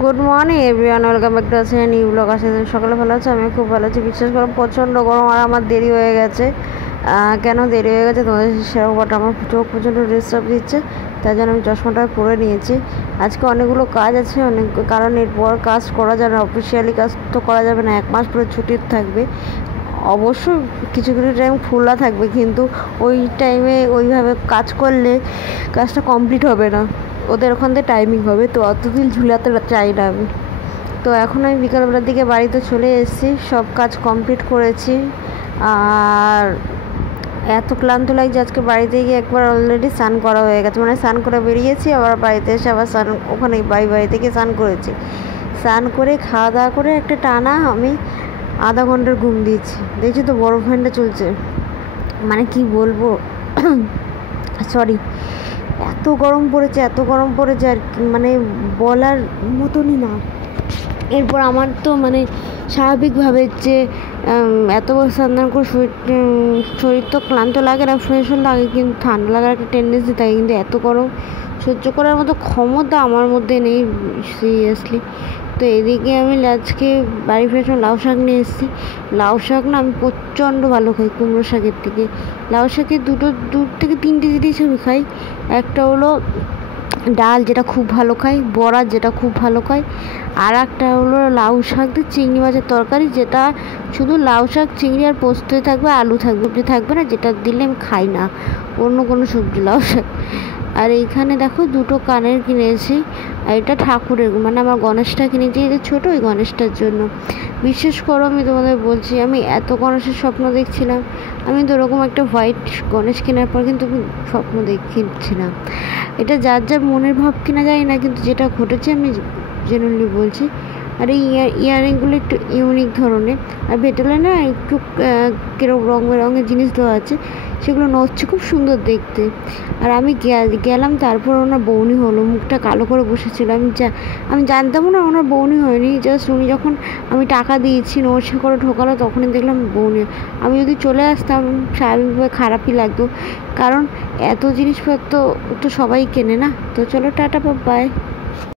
Good morning everyone, welcome back to আসার new blog. আসে সকালে ভালো আছে, আমি খুব ভালো আছি। বিশ্বাস করো প্রচণ্ড গরম, আর আমার দেরি হয়ে গেছে। কেন দেরি হয়ে গেছে তোমাদের সেরকম কথা, আমার চোখ প্রচণ্ড ডিস্টার্ব দিচ্ছে, তাই জন্য আমি চশমাটা পরে নিয়েছি। আজকে অনেকগুলো কাজ আছে, কারণ এরপর কাজ করা যাবে না, অফিসিয়ালি কাজ তো করা যাবে না, 1 মাস পরে ছুটির থাকবে। অবশ্য কিছু কিছু টাইম খোলা থাকবে, কিন্তু ওই টাইমে ওইভাবে কাজ করলে কাজটা কমপ্লিট হবে না, ওদের ওখান থেকে টাইমিং হবে, তো অতদিন ঝুলাতে চাই না আমি। তো এখন আমি বিকালবেলার দিকে বাড়িতে চলে এসেছি, সব কাজ কমপ্লিট করেছি। আর এত ক্লান্ত লাগছে আজকে, বাড়িতে গিয়ে একবার অলরেডি স্নান করা হয়ে গেছে, মানে স্নান করে বেরিয়েছি, আবার বাড়িতে এসে আবার স্নান ওখানে বাড়ি থেকে স্নান করেছি। স্নান করে খাওয়া দাওয়া করে একটা টানা আমি আধা ঘন্টার ঘুম দিয়েছি। দেখছি তো বড় ফ্যানটা চলছে, মানে কি বলবো সরি, এত গরম পড়েছে আর মানে বলার মতনই না। এরপর আমার তো মানে স্বাভাবিকভাবে যে এত স্নান করে শরীর তো ক্লান্ত লাগে না, ফ্রেশও লাগে, কিন্তু ঠান্ডা লাগার একটা টেন্ডেন্সি থাকে, কিন্তু এত গরম সহ্য করার মতো ক্ষমতা আমার মধ্যে নেই সিরিয়াসলি। তো এদিকে আমি আজকে বাড়ি ফেরার সময় লাউ শাক নিয়ে এসেছি। লাউ শাক না আমি প্রচণ্ড ভালো খাই কুমড়ো শাকের থেকে। লাউ শাকের দু থেকে তিনটে জিনিস আমি খাই। একটা হলো ডাল, যেটা খুব ভালো খাই, বড়া যেটা খুব ভালো খাই, আর একটা হলো লাউ শাক দিয়ে চিংড়ি মাছের তরকারি, যেটা শুধু লাউ শাক চিংড়ি আর পোস্তই থাকবে, আলু থাকবে না, যেটা দিলে আমি খাই না অন্য কোনো সবজি। লাউ শাক। আর এইখানে দেখো দুটো কানের কিনেছি, আর এটা ঠাকুরের, মানে আমার গণেশটা কিনেছি, এটা ছোটো, ওই গণেশটার জন্য। বিশেষ করো আমি তোমাদের বলছি, আমি এত গণেশের স্বপ্ন দেখছিলাম, আমি তো ওরকম একটা হোয়াইট গণেশ কেনার পর কিন্তু আমি স্বপ্ন দেখছিলাম। এটা যার যার মনের ভাব কিনা যায় না, কিন্তু যেটা ঘটেছে আমি জেনারেলি বলছি। আর এই ইয়াররিংগুলো একটু ইউনিক ধরনের, আর ভেতরে না একটু কিরকম রঙ বেরঙের জিনিস দেওয়া আছে, সেগুলো নড়ছে, খুব সুন্দর দেখতে। আর আমি গেলাম, তারপর ওনার বউনি হলো, মুখটা কালো করে বসেছিল। আমি জানতামও না ওনার বউনি হয়নি, জাস্ট উনি যখন আমি টাকা দিয়েছি নড়ছে করে ঢোকালো, তখনই দেখলাম বউনি। আমি যদি চলে আসতাম স্বাভাবিকভাবে খারাপই লাগতো, কারণ এত জিনিসপত্র তো সবাই কেনে না। তো চলো টাটা, বাই।